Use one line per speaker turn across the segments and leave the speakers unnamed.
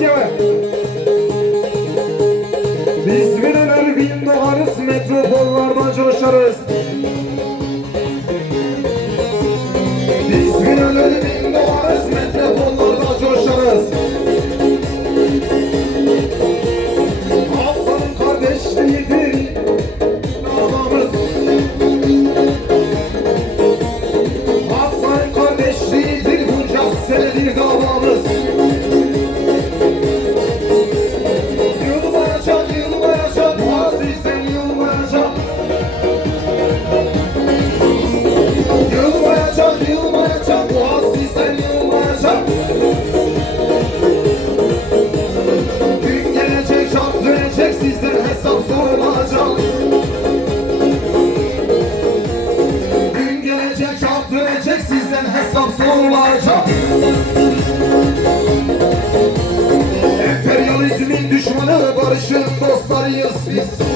Asya Biz bileler bin doğarız Metropollarda coşarız. olacak. Emperyalizmin düşmanı barışın dostlarıyız biz.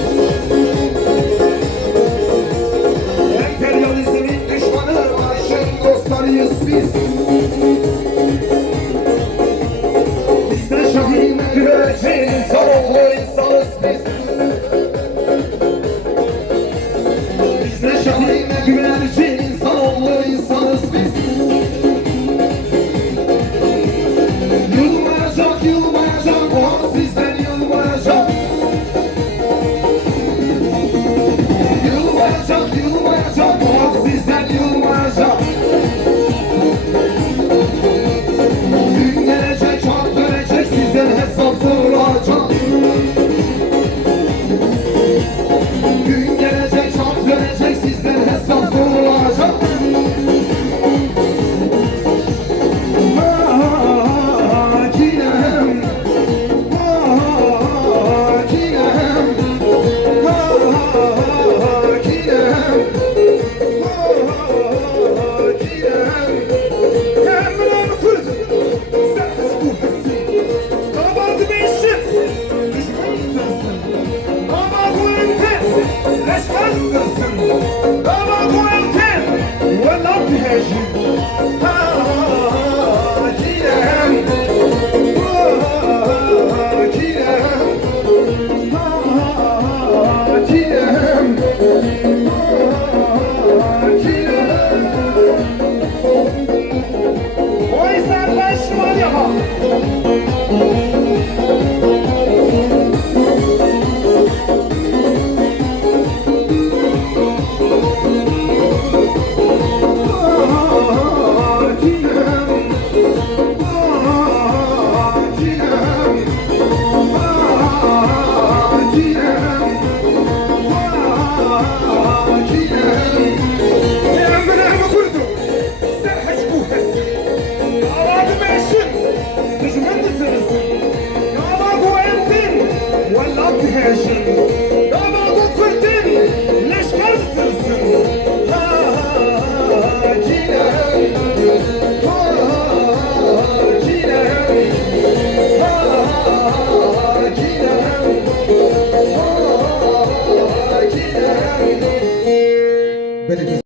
Thank you. perishing